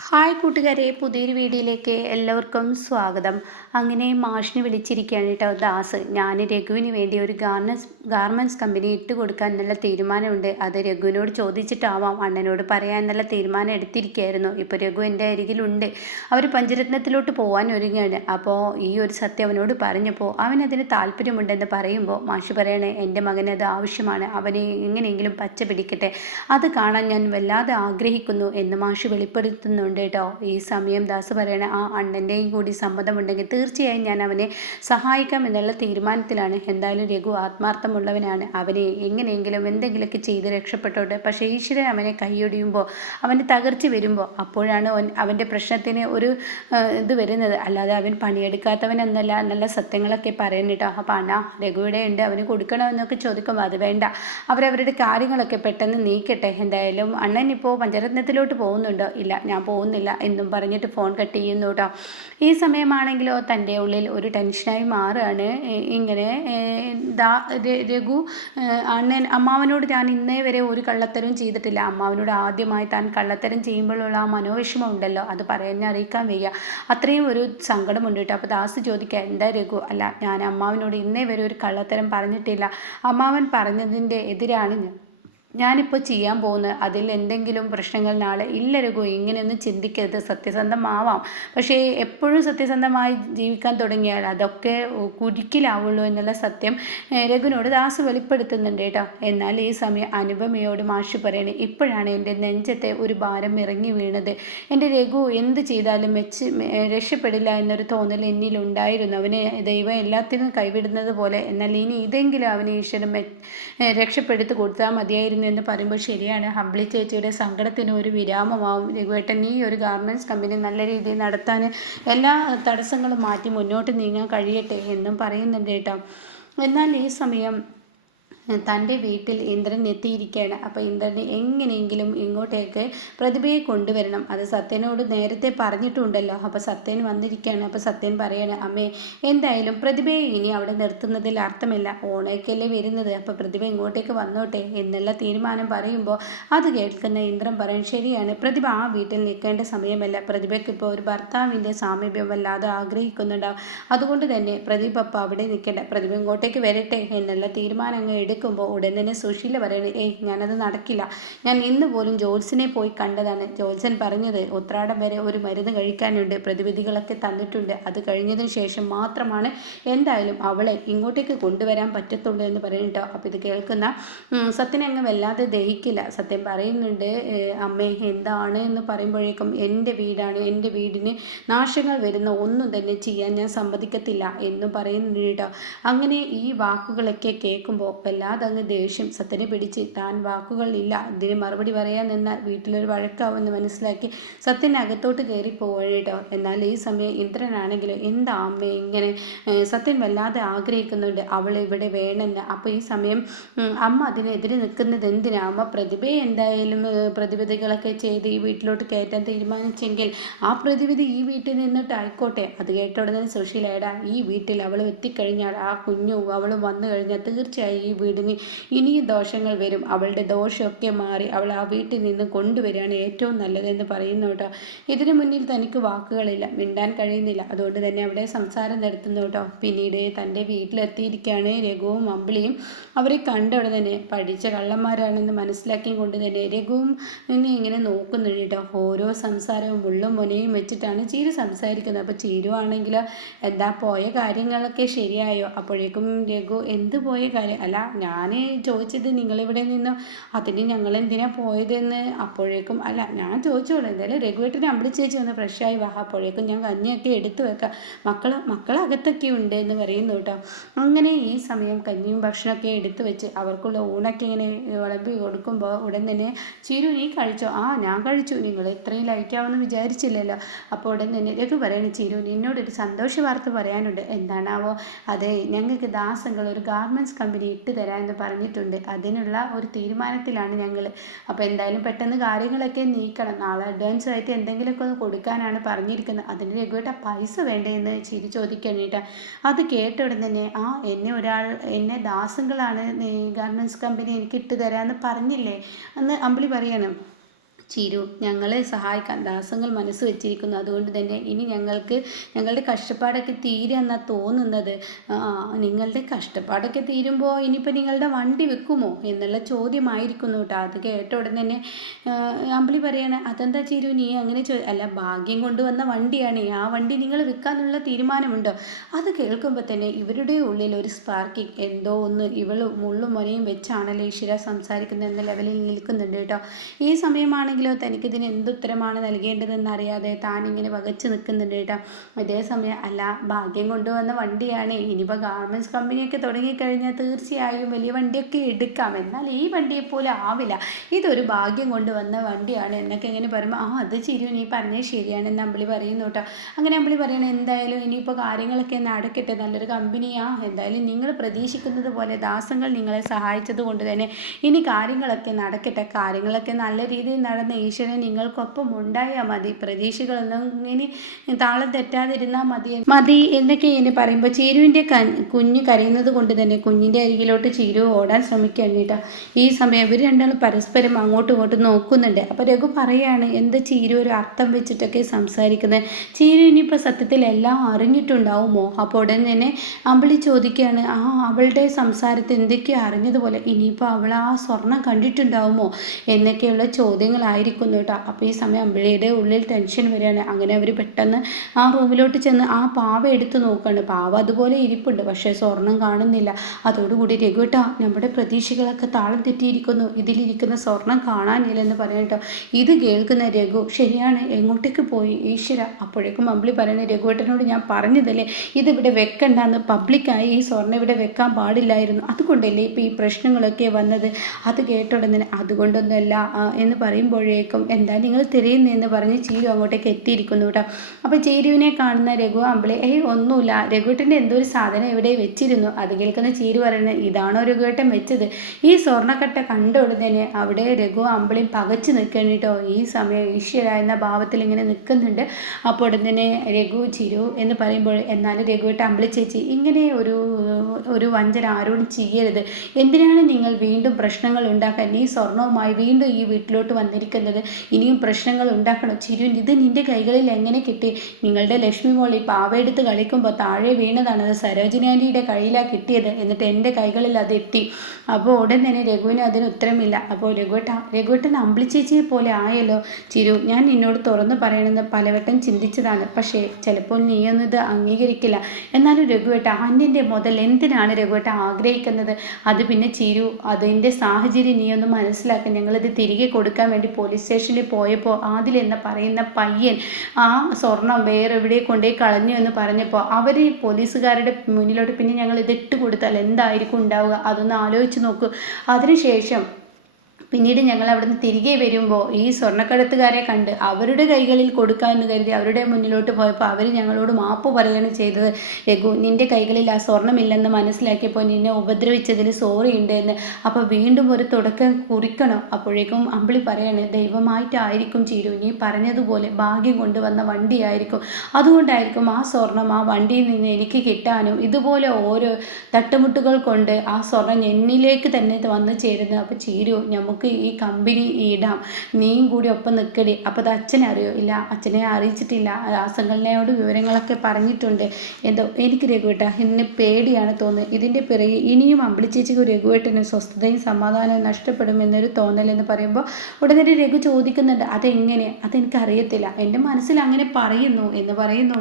Hi കൂട്ടുകാരെ, പുതിയൊരു വീഡിയോയിലേക്ക് എല്ലാവർക്കും സ്വാഗതം. അങ്ങനെ മാഷിനെ വിളിച്ചിരിക്കുകയാണ് കേട്ടോ ദാസ്. ഞാൻ രഘുവിന് വേണ്ടി ഒരു ഗാർമെൻറ്റ്സ് കമ്പനി ഇട്ട് കൊടുക്കാൻ നല്ല തീരുമാനമുണ്ട്. അത് രഘുവിനോട് ചോദിച്ചിട്ടാവാം അണ്ണനോട് പറയാൻ നല്ല തീരുമാനം എടുത്തിരിക്കുകയായിരുന്നു. ഇപ്പോൾ രഘു എൻ്റെ അരികിലുണ്ട്. അവർ പഞ്ചരത്നത്തിലോട്ട് പോകാൻ ഒരുങ്ങുകയാണ്. അപ്പോൾ ഈ ഒരു സത്യം അവനോട് പറഞ്ഞപ്പോൾ അവനതിന് താല്പര്യമുണ്ടെന്ന് പറയുമ്പോൾ മാഷ് പറയണേ, എൻ്റെ മകനത് ആവശ്യമാണ്, അവനെ എങ്ങനെയെങ്കിലും പച്ച പിടിക്കട്ടെ, അത് കാണാൻ ഞാൻ വല്ലാതെ ആഗ്രഹിക്കുന്നു എന്ന് മാഷ് വെളിപ്പെടുത്തുന്നുണ്ട് കേട്ടോ. ഈ സമയം ദാസ് പറയണ ആ അണ്ണൻ്റെയും കൂടി സമ്മതമുണ്ടെങ്കിൽ തീർച്ചയായും ഞാൻ അവനെ സഹായിക്കാം എന്നുള്ള തീരുമാനത്തിലാണ്. എന്തായാലും രഘു ആത്മാർത്ഥമുള്ളവനാണ്, അവനെ എങ്ങനെയെങ്കിലും എന്തെങ്കിലുമൊക്കെ ചെയ്ത് രക്ഷപ്പെട്ടോട്ടെ. പക്ഷേ ഈശ്വരൻ അവനെ കൈയൊടിയുമ്പോൾ, അവൻ്റെ തകർച്ച വരുമ്പോൾ, അപ്പോഴാണ് അവൻ്റെ പ്രശ്നത്തിന് ഒരു ഇത് വരുന്നത്. അല്ലാതെ അവൻ പണിയെടുക്കാത്തവനെന്നല്ല, നല്ല സത്യങ്ങളൊക്കെ പറയുന്നിട്ടോ. അപ്പോൾ അണ്ണാ രഘുവിടെ ഉണ്ട്, അവന് കൊടുക്കണമെന്നൊക്കെ ചോദിക്കുമ്പോൾ അത് വേണ്ട, അവരവരുടെ കാര്യങ്ങളൊക്കെ പെട്ടെന്ന് നീക്കട്ടെ. എന്തായാലും അണ്ണൻ ഇപ്പോൾ പഞ്ചരത്നത്തിലോട്ട് പോകുന്നുണ്ടോ? ഇല്ല, ഞാൻ പോകുന്നില്ല എന്നും പറഞ്ഞിട്ട് ഫോൺ കട്ട് ചെയ്യുന്നു കേട്ടോ. ഈ സമയമാണെങ്കിലോ തൻ്റെ ഉള്ളിൽ ഒരു ടെൻഷനായി മാറുകയാണ്. ഇങ്ങനെ രഘു അമ്മാവനോട് ഞാൻ ഇന്നേ വരെ ഒരു കള്ളത്തരവും ചെയ്തിട്ടില്ല. അമ്മാവനോട് ആദ്യമായി താൻ കള്ളത്തരം ചെയ്യുമ്പോഴുള്ള ആ മനോവിഷമം ഉണ്ടല്ലോ, അത് പറയാൻ അറിയിക്കാൻ വയ്യ, അത്രയും ഒരു സങ്കടമുണ്ട് കേട്ടോ. അപ്പോൾ ദാസ് ചോദിക്കുക, എന്താ രഘു? അല്ല, ഞാൻ അമ്മാവനോട് ഇന്നേ വരെ ഒരു കള്ളത്തരം പറഞ്ഞിട്ടില്ല, അമ്മാവൻ പറഞ്ഞതിൻ്റെ എതിരാണ് ഞാനിപ്പോൾ ചെയ്യാൻ പോകുന്നത്. അതിൽ എന്തെങ്കിലും പ്രശ്നങ്ങൾ നാളെ ഇല്ല രഘു, ഇങ്ങനെയൊന്നും ചിന്തിക്കരുത്, സത്യസന്ധമാവാം. പക്ഷേ എപ്പോഴും സത്യസന്ധമായി ജീവിക്കാൻ തുടങ്ങിയാൽ അതൊക്കെ കുരുക്കിലാവുള്ളൂ എന്നുള്ള സത്യം രഘുവിനോട് ദാസ് വെളിപ്പെടുത്തുന്നുണ്ട് കേട്ടോ. എന്നാൽ ഈ സമയം അനുപമയോട് മാഷി പറയണേ, ഇപ്പോഴാണ് എൻ്റെ നെഞ്ചത്തെ ഒരു ഭാരം ഇറങ്ങി വീണത്. എൻ്റെ രഘു എന്ത് ചെയ്താലും രക്ഷപ്പെടില്ല എന്നൊരു തോന്നൽ എന്നിലുണ്ടായിരുന്നു. അവന് ദൈവം എല്ലാത്തിനും കൈവിടുന്നത് പോലെ. എന്നാൽ ഇനി ഇതെങ്കിലും അവന് ഈശ്വരൻ രക്ഷപ്പെടുത്തി കൊടുത്താൽ മതിയായിരുന്നു എന്ന് പറയുമ്പോൾ ശരിയാണ്. ഹംബ്ലി ചേച്ചിയുടെ സങ്കടത്തിന് ഒരു വിരാമമാവും. രഘുവേട്ടൻ ഈ ഒരു ഗാർമെൻറ്റ്സ് കമ്പനി നല്ല രീതിയിൽ നടത്താൻ എല്ലാ തടസ്സങ്ങളും മാറ്റി മുന്നോട്ട് നീങ്ങാൻ കഴിയട്ടെ എന്നും പറയുന്നുണ്ട് കേട്ടോ. എന്നാൽ ഈ സമയം തൻ്റെ വീട്ടിൽ ഇന്ദ്രൻ എത്തിയിരിക്കുകയാണ്. അപ്പോൾ ഇന്ദ്രന് എങ്ങനെയെങ്കിലും ഇങ്ങോട്ടേക്ക് പ്രതിഭയെ കൊണ്ടുവരണം. അത് സത്യനോട് നേരത്തെ പറഞ്ഞിട്ടുണ്ടല്ലോ. അപ്പോൾ സത്യൻ വന്നിരിക്കുകയാണ്. അപ്പോൾ സത്യൻ പറയണ, അമ്മേ എന്തായാലും പ്രതിഭയെ ഇനി അവിടെ നിർത്തുന്നതിൽ അർത്ഥമില്ല, ഓണേക്കല്ലേ വരുന്നത്, അപ്പോൾ പ്രതിഭ ഇങ്ങോട്ടേക്ക് വന്നോട്ടെ എന്നുള്ള തീരുമാനം പറയുമ്പോൾ അത് കേൾക്കുന്ന ഇന്ദ്രൻ പറയും, ശരിയാണ്, പ്രതിഭ ആ വീട്ടിൽ നിൽക്കേണ്ട സമയമല്ല, പ്രതിഭയ്ക്ക് ഇപ്പോൾ ഒരു ഭർത്താവിൻ്റെ സാമീപ്യം വല്ലാതെ ആഗ്രഹിക്കുന്നുണ്ടാവും, അതുകൊണ്ട് തന്നെ പ്രതിഭ അപ്പോൾ അവിടെ നിൽക്കേണ്ട, പ്രതിഭ ഇങ്ങോട്ടേക്ക് വരട്ടെ എന്നുള്ള തീരുമാനം അങ്ങ് എടുക്കുമ്പോൾ ഉടൻ തന്നെ സുശീല പറയുന്നത്, ഞാനത് നടക്കില്ല, ഞാൻ ഇന്ന് പോലും ജോത്സ്യനെ പോയി കണ്ടതാണ്, ജോത്സ്യൻ പറഞ്ഞത് ഉത്രാടം വരെ ഒരു മരുന്ന് കഴിക്കാനുണ്ട്, പ്രതിവിധികളൊക്കെ തന്നിട്ടുണ്ട്, അത് കഴിഞ്ഞതിന് ശേഷം മാത്രമാണ് എന്തായാലും അവളെ ഇങ്ങോട്ടേക്ക് കൊണ്ടുവരാൻ പറ്റത്തുള്ളൂ എന്ന് പറയുന്നുണ്ടോ. അപ്പോൾ ഇത് കേൾക്കുന്ന സത്യനങ്ങ് വല്ലാതെ ദഹിക്കില്ല. സത്യം പറയുന്നുണ്ട്, അമ്മേ എന്താണ് എന്ന് പറയുമ്പോഴേക്കും എൻ്റെ വീടാണ്, എൻ്റെ വീടിന് നാശങ്ങൾ വരുന്ന ഒന്നും തന്നെ ചെയ്യാൻ ഞാൻ സമ്മതിക്കത്തില്ല എന്ന് പറയുന്നുണ്ട് കേട്ടോ. അങ്ങനെ ഈ വാക്കുകളൊക്കെ കേൾക്കുമ്പോൾ വല്ലാതെ അങ്ങ് ദേഷ്യം സത്യനെ പിടിച്ച്, താൻ വാക്കുകളില്ല ഇതിന് മറുപടി പറയാൻ നിന്നാൽ വീട്ടിലൊരു വഴക്കാവുമെന്ന് മനസ്സിലാക്കി സത്യൻ അകത്തോട്ട് കയറി പോവുക കേട്ടോ. എന്നാൽ ഈ സമയം ഇന്ദ്രനാണെങ്കിലും എന്താ അമ്മ ഇങ്ങനെ, സത്യൻ വല്ലാതെ ആഗ്രഹിക്കുന്നുണ്ട് അവൾ ഇവിടെ വേണമെന്ന്. അപ്പോൾ ഈ സമയം അമ്മ അതിനെതിരെ നിൽക്കുന്നത് എന്തിനാ? അമ്മ പ്രതിഭയെ എന്തായാലും പ്രതിവിധികളൊക്കെ ചെയ്ത് ഈ വീട്ടിലോട്ട് കയറ്റാൻ തീരുമാനിച്ചെങ്കിൽ ആ പ്രതിവിധി ഈ വീട്ടിൽ നിന്നിട്ട് ആയിക്കോട്ടെ. അത് കേട്ട ഉടനെ സുശീലയുടെ ഈ വീട്ടിൽ അവൾ എത്തിക്കഴിഞ്ഞാൽ, ആ കുഞ്ഞും അവളും വന്നു കഴിഞ്ഞാൽ തീർച്ചയായും ഈ വീടിന് ഇനിയും ദോഷങ്ങൾ വരും, അവളുടെ ദോഷമൊക്കെ മാറി അവൾ ആ വീട്ടിൽ നിന്ന് കൊണ്ടുവരികയാണ് ഏറ്റവും നല്ലതെന്ന് പറയുന്നു കേട്ടോ. ഇതിനു മുന്നിൽ തനിക്ക് വാക്കുകളില്ല, മിണ്ടാൻ കഴിയുന്നില്ല, അതുകൊണ്ട് തന്നെ അവിടെ സംസാരം നടത്തുന്നു കേട്ടോ. പിന്നീട് തൻ്റെ വീട്ടിലെത്തിയിരിക്കുകയാണ് രഘുവും അമ്പിളിയും. അവരെ കണ്ട ഉടനെ തന്നെ പഠിച്ച കള്ളന്മാരാണെന്ന് മനസ്സിലാക്കിയും കൊണ്ട് തന്നെ രഘുവും ഇങ്ങനെ നോക്കുന്നുണ്ട് കേട്ടോ. ഓരോ സംസാരവും മുള്ളും മുനയും വെച്ചിട്ടാണ് ചീരു സംസാരിക്കുന്നത്. അപ്പോൾ ചീരു ആണെങ്കിൽ എന്താ പോയ കാര്യങ്ങളൊക്കെ ശരിയായോ? അപ്പോഴേക്കും രഘു, എന്ത് പോയ കാര്യം? അല്ല, ഞാൻ ചോദിച്ചത് നിങ്ങളിവിടെ നിന്നോ, അതിന് ഞങ്ങൾ എന്തിനാണ് പോയതെന്ന്. അപ്പോഴേക്കും അല്ല, ഞാൻ ചോദിച്ചോളൂ, എന്തായാലും രഘുവേട്ടനെ അമ്പിളി ചേച്ചി ഒന്ന് ഫ്രഷായി വാ, അപ്പോഴേക്കും ഞാൻ കഞ്ഞിയൊക്കെ എടുത്തു വെക്കാം, മക്കളകത്തൊക്കെ ഉണ്ട് എന്ന് പറയുന്നു കേട്ടോ. അങ്ങനെ ഈ സമയം കഞ്ഞിയും ഭക്ഷണമൊക്കെ എടുത്തു വെച്ച് അവർക്കുള്ള ഊണൊക്കെ ഇങ്ങനെ വിളമ്പി കൊടുക്കുമ്പോൾ ഉടൻ തന്നെ ചിരു, നീ കഴിച്ചോ? ആ ഞാൻ കഴിച്ചു, നിങ്ങൾ ഇത്രയും ലൈറ്റാവുമെന്ന് വിചാരിച്ചില്ലല്ലോ. അപ്പോൾ ഉടൻ തന്നെ രഘു പറയണ, ചിരു നിന്നോടൊരു സന്തോഷ വാർത്ത പറയാനുണ്ട്. എന്താണാവോ? അതെ, ഞങ്ങൾക്ക് ദാസങ്ങൾ ഒരു ഗാർമെൻറ്റ്സ് കമ്പനി ഇട്ട് തരാമെന്ന് പറഞ്ഞിട്ടുണ്ട്, അതിനുള്ള ഒരു തീരുമാനത്തിലാണ് ഞങ്ങൾ. അപ്പോൾ എന്തായാലും പെട്ടെന്ന് കാര്യങ്ങളൊക്കെ നീക്കണം, നാളെ അഡ്വാൻസ് ആയിട്ട് എന്തെങ്കിലുമൊക്കെ ഒന്ന് കൊടുക്കാനാണ് പറഞ്ഞിരിക്കുന്നത്, അതിന് രഘുവേട്ട പൈസ വേണ്ടതെന്ന് ചിരി ചോദിക്കാനായിട്ട്. അത് കേട്ട ഉടൻ തന്നെ, എന്നെ ദാസങ്ങളാണ് ഗാർമെൻറ്റ്സ് കമ്പനി എനിക്ക് ഇട്ട് തരാമെന്ന് പറഞ്ഞില്ലേ എന്ന് അമ്പിളി പറയണം. ചിരു, ഞങ്ങളെ സഹായിക്കാൻ ദാസങ്ങൾ മനസ്സ് വെച്ചിരിക്കുന്നു. അതുകൊണ്ട് തന്നെ ഇനി ഞങ്ങളുടെ കഷ്ടപ്പാടൊക്കെ തീരുമെന്നാണ് തോന്നുന്നത്. നിങ്ങളുടെ കഷ്ടപ്പാടൊക്കെ തീരുമ്പോൾ ഇനിയിപ്പോൾ നിങ്ങളുടെ വണ്ടി വെക്കുമോ എന്നുള്ള ചോദ്യമായിരിക്കുന്നു കേട്ടോ. അത് കേട്ട ഉടൻ തന്നെ അമ്പിളി പറയാണ്, അതെന്താ ചിരു നീ അങ്ങനെ അല്ല, ഭാഗ്യം കൊണ്ടുവന്ന വണ്ടിയാണ്, ആ വണ്ടി നിങ്ങൾ വിൽക്കാനുള്ള തീരുമാനമുണ്ടോ? അത് കേൾക്കുമ്പോൾ തന്നെ ഇവരുടെ ഉള്ളിൽ ഒരു സ്പാർക്കിങ്, എന്തോ ഒന്ന് ഇവൾ മുള്ളും മുനയും വെച്ചാണല്ലോ ഈശ്വര സംസാരിക്കുന്നത് എന്ന ലെവലിൽ നിൽക്കുന്നുണ്ട് കേട്ടോ. ഈ സമയമാണെങ്കിൽ തനിക്കിതിന് എന്തുത്തരമാണ് നൽകേണ്ടതെന്ന് അറിയാതെ താൻ ഇങ്ങനെ വകച്ചു നിൽക്കുന്നുണ്ട് കേട്ടോ. അതേസമയം അല്ല, ഭാഗ്യം കൊണ്ടുവന്ന വണ്ടിയാണ്, ഇനിയിപ്പോൾ ഗാർമെൻറ്റ്സ് കമ്പനിയൊക്കെ തുടങ്ങിക്കഴിഞ്ഞാൽ തീർച്ചയായും വലിയ വണ്ടിയൊക്കെ എടുക്കാം, എന്നാൽ ഈ വണ്ടിയെപ്പോലെ ആവില്ല, ഇതൊരു ഭാഗ്യം കൊണ്ടുവന്ന വണ്ടിയാണ് എന്നൊക്കെ ഇങ്ങനെ പറയുമ്പോൾ അത് ചിരു നീ പറഞ്ഞത് ശരിയാണെന്ന് അമ്പിളി പറയുന്നു കേട്ടോ. അങ്ങനെ അമ്പിളി പറയണ എന്തായാലും ഇനിയിപ്പോൾ കാര്യങ്ങളൊക്കെ നടക്കട്ടെ, നല്ലൊരു കമ്പനിയാണ്, എന്തായാലും നിങ്ങൾ പ്രതീക്ഷിക്കുന്നത് പോലെ ദാസങ്ങൾ നിങ്ങളെ സഹായിച്ചത് കൊണ്ട് തന്നെ ഇനി കാര്യങ്ങളൊക്കെ നടക്കട്ടെ, കാര്യങ്ങളൊക്കെ നല്ല രീതിയിൽ നടന്ന് ഈശ്വരൻ നിങ്ങൾക്കൊപ്പം ഉണ്ടായാൽ മതി, പ്രതീക്ഷകളൊന്നും ഇനി താളം തെറ്റാതിരുന്നാൽ മതി എന്നൊക്കെ ഇങ്ങനെ പറയുമ്പോൾ ചീരുവിൻ്റെ കുഞ്ഞ് കരയുന്നത് കൊണ്ട് തന്നെ കുഞ്ഞിൻ്റെ അരികിലോട്ട് ചീരു ഓടാൻ ശ്രമിക്കുകയാണ് കേട്ടോ. ഈ സമയം ഇവർ രണ്ടാളും പരസ്പരം അങ്ങോട്ടും ഇങ്ങോട്ടും നോക്കുന്നുണ്ട്. അപ്പോൾ രഘു പറയാണ്, എന്താ ചീരു ഒരു അർത്ഥം വെച്ചിട്ടൊക്കെ സംസാരിക്കുന്നത്, ചീരു ഇനിയിപ്പോൾ സത്യത്തിൽ എല്ലാം അറിഞ്ഞിട്ടുണ്ടാവുമോ? അപ്പോൾ ഉടൻ തന്നെ അമ്പിളി ചോദിക്കുകയാണ്, അവളുടെ സംസാരത്തിൽ എന്തൊക്കെയാണ് അറിഞ്ഞതുപോലെ, ഇനിയിപ്പോൾ അവൾ ആ സ്വർണം കണ്ടിട്ടുണ്ടാവുമോ എന്നൊക്കെയുള്ള ചോദ്യങ്ങളായിരിക്കുന്നു കേട്ടോ. അപ്പോൾ ഈ സമയം അമ്പിളിയുടെ ഉള്ളിൽ ടെൻഷൻ വരികയാണ്. അങ്ങനെ അവർ പെട്ടെന്ന് ആ റൂമിലോട്ട് ചെന്ന് ആ പാവ എടുത്ത് നോക്കുകയാണ്. പാവ അതുപോലെ ഇരിപ്പുണ്ട്, പക്ഷേ സ്വർണം കാണുന്നില്ല. അതോടുകൂടി രഘുട്ടാ നമ്മുടെ പ്രതീക്ഷകളൊക്കെ താളം തെറ്റിയിരിക്കുന്നു, ഇതിലിരിക്കുന്ന സ്വർണം കാണാനില്ലെന്ന് പറയാം കേട്ടോ. ഇത് കേൾക്കുന്ന രഘു, ശരിയാണ്, എങ്ങോട്ടേക്ക് പോയി ഈശ്വര? അപ്പോഴേക്കും അമ്പിളി പറയുന്നത്, രഘുവേട്ടനോട് ഞാൻ പറഞ്ഞതല്ലേ ഇതിവിടെ വെക്കണ്ടെന്ന്, പബ്ലിക്കായി ഈ സ്വർണ്ണം ഇവിടെ വെക്കാൻ പാടില്ലായിരുന്നു, അതുകൊണ്ടല്ലേ ഇപ്പോൾ ഈ പ്രശ്നങ്ങളൊക്കെ വന്നത്. അത് കേട്ടുടനെ അതുകൊണ്ടൊന്നുമല്ല എന്ന് പറയുമ്പോഴേക്കും എന്താ നിങ്ങൾ തിരയുന്നതെന്ന് പറഞ്ഞ് ചീരു അങ്ങോട്ടേക്ക് എത്തിയിരിക്കുന്നു കേട്ടോ. അപ്പോൾ ചീരുവിനെ കാണുന്ന രഘു അമ്പിളി, ഒന്നുമില്ല, രഘുവേട്ടൻ്റെ എന്തോ ഒരു സാധനം ഇവിടെ വെച്ചിരുന്നു. അത് കേൾക്കുന്ന ചീരു പറയുന്നത്, ഇതാണോ രഘുവേട്ടൻ വെച്ചത്? ഈ സ്വർണ്ണക്കട്ട കണ്ട ഉടനെ അവിടെ രഘു അമ്പിളി പകച്ചു നിൽക്കണം കേട്ടോ. ഈ സമയം ഈശ്വര എന്ന ഭാവത്തിൽ ഇങ്ങനെ നിൽക്കുന്നുണ്ട്. അപ്പോൾ ഉടനെ രഘു ചിരു എന്ന് പറയുമ്പോൾ, എന്നാലും രഘുവേട്ട അമ്പിളി ചേച്ചി ഇങ്ങനെ ഒരു വഞ്ചന ആരോടും ചെയ്യരുത്, എന്തിനാണ് നിങ്ങൾ വീണ്ടും പ്രശ്നങ്ങൾ ഉണ്ടാക്കാൻ ഈ സ്വർണവുമായി വീണ്ടും ഈ വീട്ടിലോട്ട് വന്നിരിക്കുന്നത്? ഇനിയും പ്രശ്നങ്ങൾ ഉണ്ടാക്കണം. ചിരു, ഇത് നിന്റെ കൈകളിൽ എങ്ങനെ കിട്ടി? നിങ്ങളുടെ ലക്ഷ്മി മോളി പാവയെടുത്ത് കളിക്കുമ്പോൾ താഴെ വീണതാണ്, അത് സരോജിനി ആൻറ്റിയുടെ കയ്യിലാണ് കിട്ടിയത്, എന്നിട്ട് എൻ്റെ കൈകളിൽ അത് എത്തി. അപ്പോൾ ഉടൻ തന്നെ രഘുവിന് അതിന് ഉത്തരമില്ല. അപ്പോൾ രഘുവേട്ടൻ അമ്പിളി ചേച്ചിയെ പോലെ ആയല്ലോ ചിരു, ഞാൻ നിന്നോട് തുറന്നു പറയണമെന്ന് പലവട്ടം ചിന്തിച്ചതാണ്, പക്ഷേ ചിലപ്പോൾ നീയൊന്നും ഇത് അംഗീകരിക്കില്ല. എന്നാലും രഘുവേട്ട അന്യൻ്റെ മുതൽ എന്തിനാണ് രഘുവേട്ട ആഗ്രഹിക്കുന്നത്? അത് പിന്നെ ചിരു, അതിൻ്റെ സാഹചര്യം നീയൊന്ന് മനസ്സിലാക്കുക. ഞങ്ങളിത് തിരികെ കൊടുക്കാൻ വേണ്ടി പോലീസ് സ്റ്റേഷനിൽ പോയപ്പോൾ ആദിൽ എന്ന് പറയുന്ന പയ്യൻ ആ സ്വർണം വേറെ എവിടെ കൊണ്ടുപോയി കളഞ്ഞു എന്ന് പറഞ്ഞപ്പോൾ അവർ പോലീസുകാരുടെ മുന്നിലോട്ട് പിന്നെ ഞങ്ങൾ ഇത് ഇട്ട് കൊടുത്താൽ എന്തായിരിക്കും ഉണ്ടാവുക? അതൊന്ന് ആലോചിച്ച് നോക്കൂ. അതിനുശേഷം പിന്നീട് ഞങ്ങൾ അവിടുന്ന് തിരികെ വരുമ്പോൾ ഈ സ്വർണ്ണക്കടത്തുകാരെ കണ്ട് അവരുടെ കൈകളിൽ കൊടുക്കാമെന്ന് കരുതി അവരുടെ മുന്നിലോട്ട് പോയപ്പോൾ അവർ ഞങ്ങളോട് മാപ്പ് പറയുകയാണ് ചെയ്തത്. രഘു, നിൻ്റെ കൈകളിൽ ആ സ്വർണ്ണമില്ലെന്ന് മനസ്സിലാക്കിയപ്പോൾ നിന്നെ ഉപദ്രവിച്ചതിൽ സോറി ഉണ്ട് എന്ന്. അപ്പോൾ വീണ്ടും ഒരു തുടക്കം കുറിക്കണം. അപ്പോഴേക്കും അമ്പിളി പറയാണ്, ദൈവമായിട്ടായിരിക്കും ചിരു, നീ പറഞ്ഞതുപോലെ ഭാഗ്യം കൊണ്ടുവന്ന വണ്ടിയായിരിക്കും, അതുകൊണ്ടായിരിക്കും ആ സ്വർണം ആ വണ്ടിയിൽ നിന്ന് എനിക്ക് കിട്ടാനും ഇതുപോലെ ഓരോ തട്ടുമുട്ടുകൾ കൊണ്ട് ആ സ്വർണം എന്നിലേക്ക് തന്നെ വന്നു ചേരുന്നത്. അപ്പോൾ ചിരു, നമുക്ക് ഈ കമ്പനി ഇടാം, നീയും കൂടി ഒപ്പം നിൽക്കടി. അപ്പോൾ അത് അച്ഛനെ അറിയോ? ഇല്ല, അച്ഛനെ അറിയിച്ചിട്ടില്ല, ആസംഘടനയോട് വിവരങ്ങളൊക്കെ പറഞ്ഞിട്ടുണ്ട്. എന്തോ എനിക്ക് രഘുവേട്ട ഇന്ന് പേടിയാണ് തോന്നുന്നത്, ഇതിൻ്റെ പിറകെ ഇനിയും അമ്പിളി ചേച്ചിക്ക് രഘുവേട്ടന് സ്വസ്ഥതയും സമാധാനവും നഷ്ടപ്പെടുമെന്നൊരു തോന്നലെന്ന് പറയുമ്പോൾ ഉടനെ രഘു ചോദിക്കുന്നുണ്ട്, അതെങ്ങനെ? അതെനിക്കറിയത്തില്ല, എൻ്റെ മനസ്സിൽ അങ്ങനെ പറയുന്നു എന്ന് പറയുന്നു.